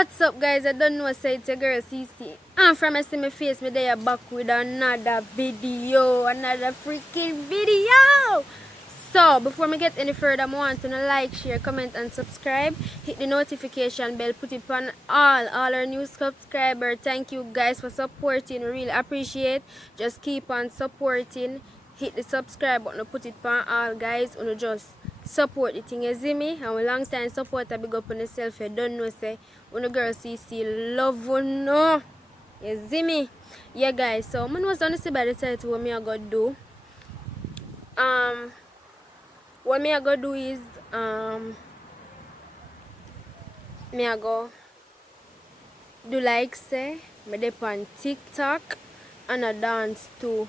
What's up, guys? I don't know, say it's your girl CC. And from I see my face, me there back with another video, another freaking video. So before me get any further, I want to like, share, comment, and subscribe. Hit the notification bell, put it on all our new subscribers. Thank you guys for supporting. Really appreciate. Just keep on supporting. Hit the subscribe button, put it on all, guys. You just support the thing, you see me? I'm a long time supporter, big up on yourself. You don't know, say when a girl CC love you, no. You see me? Yeah, guys. So I was gonna see by the title what me I gotta do. What me I go do is me I go do like say me dep on TikTok and I dance too.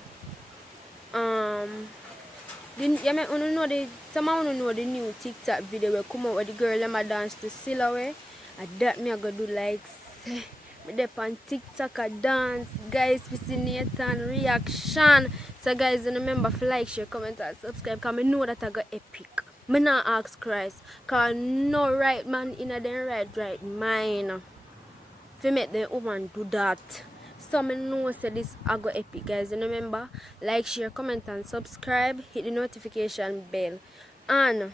Yeah, me know the some of you know the new TikTok video where come out with the girl them a dance to Silhouette. And that me I go do like say me dep on TikTok a dance, guys, for see Nathan reaction. So guys, remember to like, share, comment, and subscribe, because I know that I got epic. Me not ask Christ, because no right man in a them right mind to make the woman do that. So I know say this I got epic, guys. And remember, like, share, comment, and subscribe. Hit the notification bell. And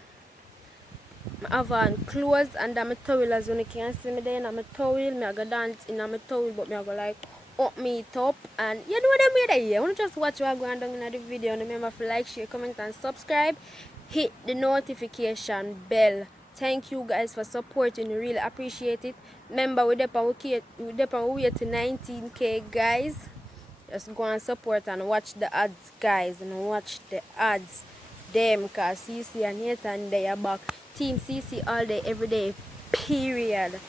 I have on clothes under my towel, as you can see me there in my towel. I go dance in my towel, but I go like up me it up. And you know them way there. You want to just watch what I'm going down in the video. And remember to like, share, comment, and subscribe. Hit the notification bell. Thank you guys for supporting. Really appreciate it. Remember, we're up on way to 19K, guys. Just go and support and watch the ads, guys. And watch the ads. Them, because CC and Nathan, they are back. Team CC all day, every day. Period.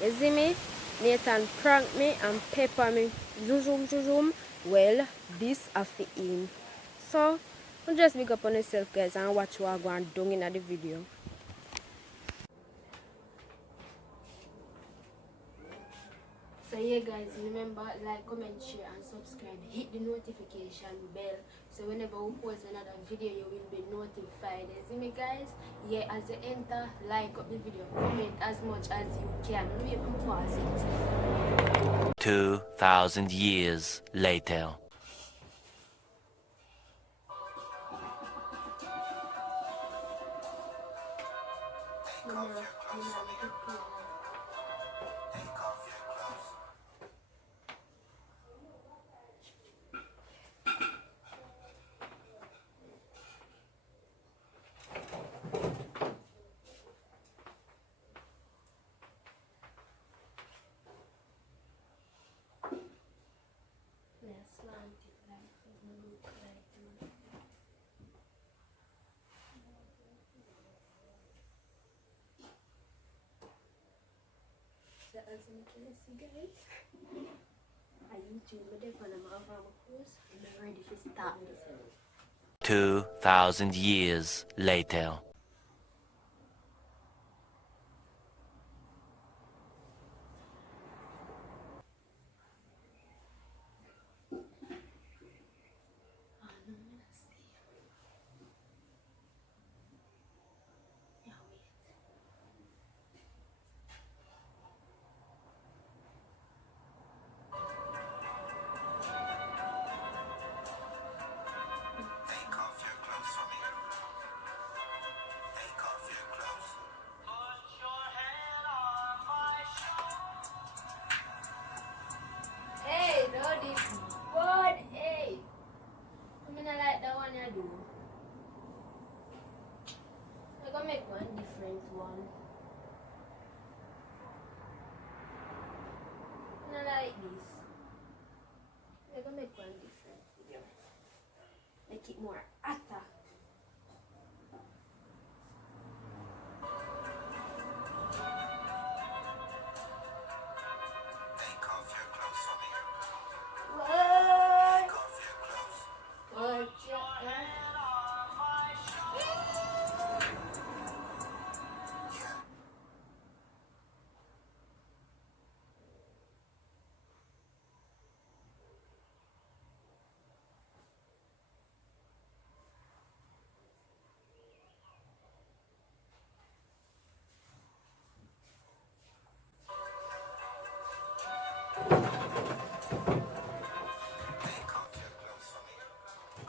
You see me? Nathan prank me and pepper me. Zoom. Well, this after him. So, just big up on yourself, guys, and watch what I'm going to do in the video. So yeah, guys, remember, like, comment, share, and subscribe. Hit the notification bell, so whenever we post another video, you will be notified. You see me, guys? Yeah, as you enter, like up the video, comment as much as you can. Let me pause it. 2,000 years later. As you can see, guys, I YouTube my dip and I'm over my course and I'm ready to start. 2,000 years later. Hey, no, this what? Hey, I mean, I like that one I do. I'm gonna make one different one. I like this. I'm gonna make one different video. Make it more hotter.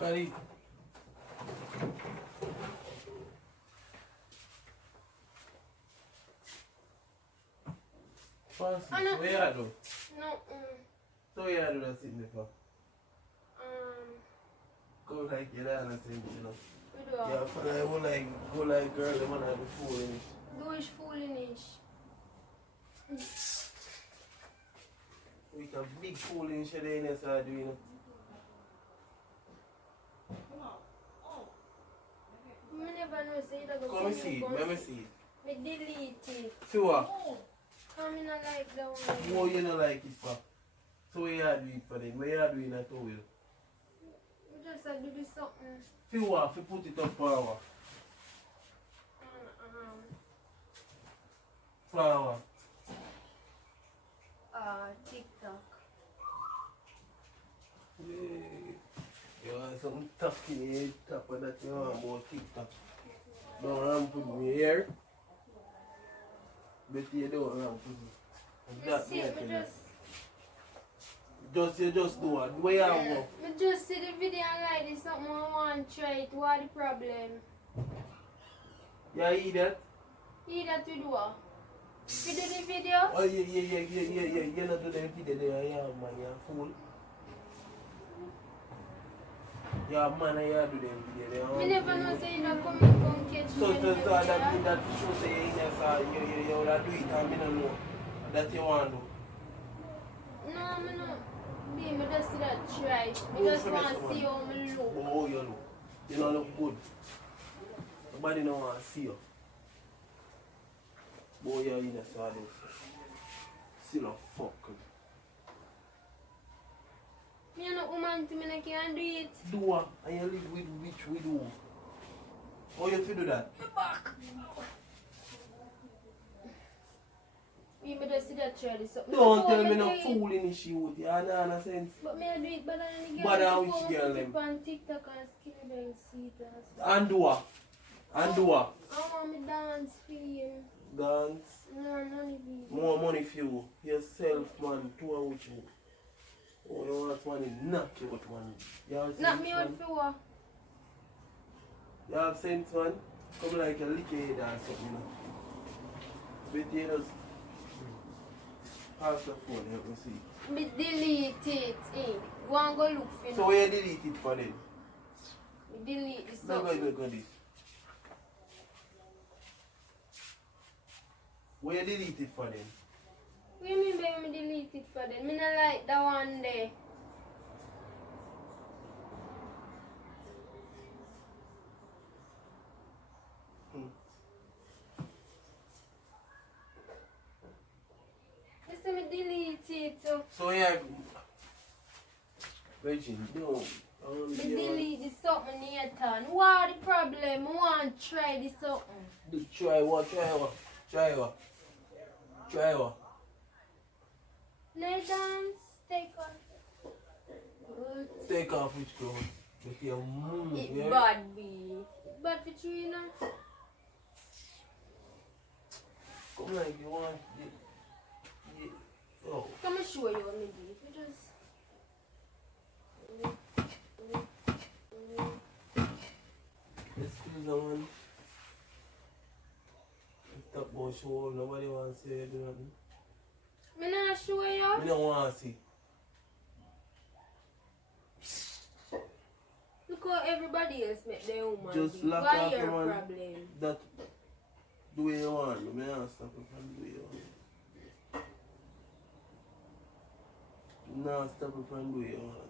Daddy. Fancy, so what you do? No, So what you do that sitting there for? Go like you don't understand, you know. we do. Yeah, for like, go like girl, the man have the fool in it. Do is foolish. We can big fool in shit in this side, you know. I never know say that Come and see it, let me see it. Me delete it. See what? Come in like that one. What you don't like it for? So what you do it for then? What you do in that towel? We just do this something. See what? If you put it up flour. Flour. TikTok. Yeah. You want something tough in your head, top of that you want about TikTok. Don't want to put me here. But you don't want to put it. You see, You just do it. Where you go? I just see the video and like this something I want to try it. What the problem? You eat that? Eat that we do. You do the video? Oh yeah. You not do the video there, yeah man, you're a fool. Yeah man, you do the video there. I never know say you don't come catch So me. that show say you would do it and I don't know that you want to do. No, I no. Me just see that try. I just want to see how I look. Oh, you look. You don't look good. Nobody don't want to see you. Boy, you're in a side. Still a fuck. Me and a woman to me, I can't do it. Do what? And you live with which we do. How you feel do that? Me back. Me just see that try this something. Don't tell me no fool in the shoot. You don't know sense. But me I do it better than the girl. Better than which girl Put them? it on TikTok and skinny them see it and stuff. And do what? And do what? I want me dance for him. Dance. No, none of it. More money for you. Yourself, man. Two and with you. Oh, you want money? Knock you out, man. You have sense, Knock me man? out for what? You have sense, man? Come like a lick your head or something, you know. But you just... Pass the phone, let me see. Me delete it. Go and go look for it. So where you delete it for then? Me delete this Let something. me go this. Where you delete it for then? What do you mean by me delete it for them? Me not like that one there. Listen, me delete it. So yeah, Virgin, no. Me delete this something Nathan. What the problem? I want to try this something. Try what? Try what? Try what? Try what? Nathan, take off. Good. Take off which clothes? With your It yeah? bad be. It bad for you, you know? Come like you want oh. Come and show you what me do. You just... Excuse me, man. Talk about show, nobody wants to say do nothing. Me not show you. Me don't want to see. Look how everybody else make their own man. Just do. lock Why off your the man. problem? That do what you want. Me not stop it from do what you want. No, stop it from do what you want.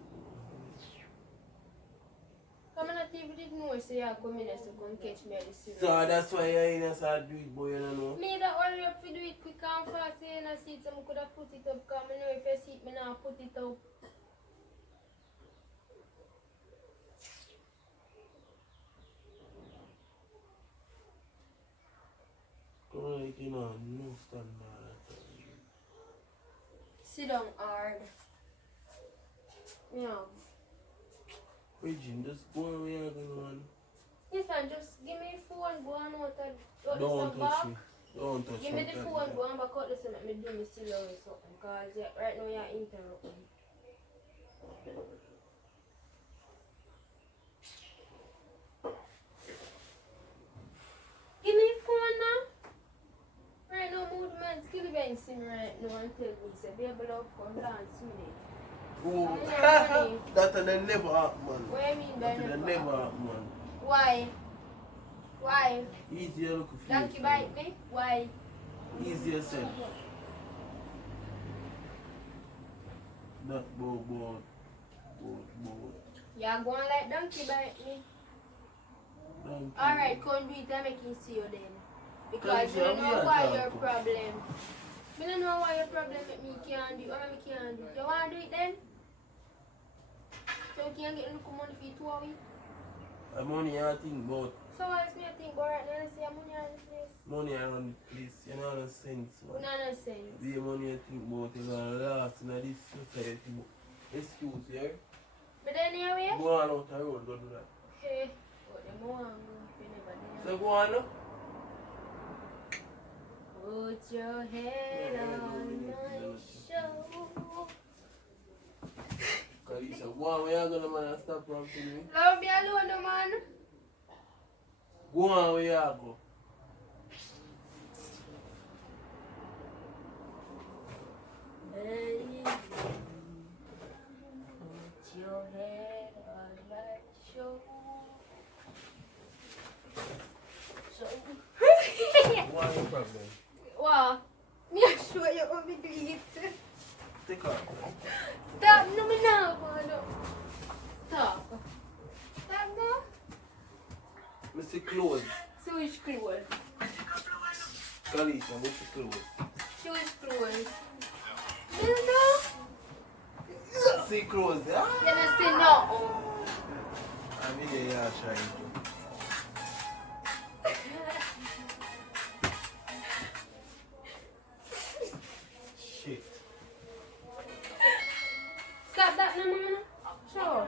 Come on, if you didn't know, so you come in and so come catch me at the serious. So that's why you're in a side do it, boy, you don't know. Me that hurry up to do it quick and fast, you know, see it, so I could have put it up, because I know if I see it, I now put it up. Come like you know, no standard. Sit down hard. Yeah. Virgin, just go on where you're going on. Listen, just give me your phone, go on out and Don't touch me. Don't touch Give me. me the phone, go on back out this and let me do me still or something, because right now you're interrupting. friend see me right now and tell me, say, baby love, come dance with me. Oh, Yeah, that will never happen, man. What do you mean That by will never never happen? happen, man. Why? Why? Easier look for Donkey bite me? Why? Easier said. That boat. You're going like donkey bite me. Donkey. Alright, come do it and make him see you then. Because Thank you you, don't we know are why talking. your problem. You don't know why your problem with me can't do it. Or me can't do it. You want to do it then? So you can't get enough money for you 2 hours? I'm only I think about So what is me I think about right now? I say money on this place. money around the place. You know no sense, What man. no sense? The money I think about is gonna last in this society. Excuse you. But then anyway, Go on out the road, go do that. hey, what them want go if you never So know. go on now. Put your head on my shoulder. Kalisa, go on where you gonna man and stop rapping me. Love me alone, no man. Go on where you go. Hey, put your head on my shoulder. What is your problem? Wow, me I show you how me do it. Take off. Stop, no me now, no. Stop. Stop now. Mr. Clothes. Switch clothes. Kalisa, Mr. Clothes. Switch clothes. You know? See clothes, yeah? You don't see no. I mean, yeah, you're trying to. Shit. Stop that no man. Sure.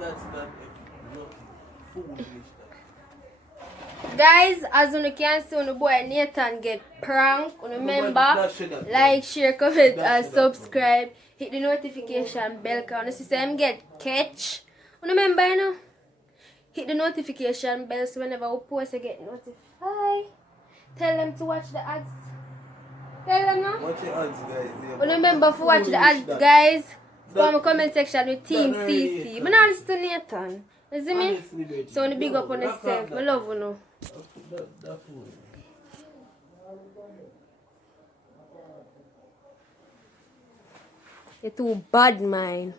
That's not nothing. Foolish. Guys, as you can see, the boy Nathan get pranked. Remember, like, share, comment, and subscribe. Hit the notification bell. Because you see him get catch. Remember, you know, hit the notification bell so whenever we post, you get notified. Tell them to watch the ads. Tell them now. Watch your ads, guys. Remember to watch the ads, guys. Go in the comment section with Team CC. But now listen to Nathan. You see me? So I want to big up on yourself. I love you now. That fool. You're too bad, man.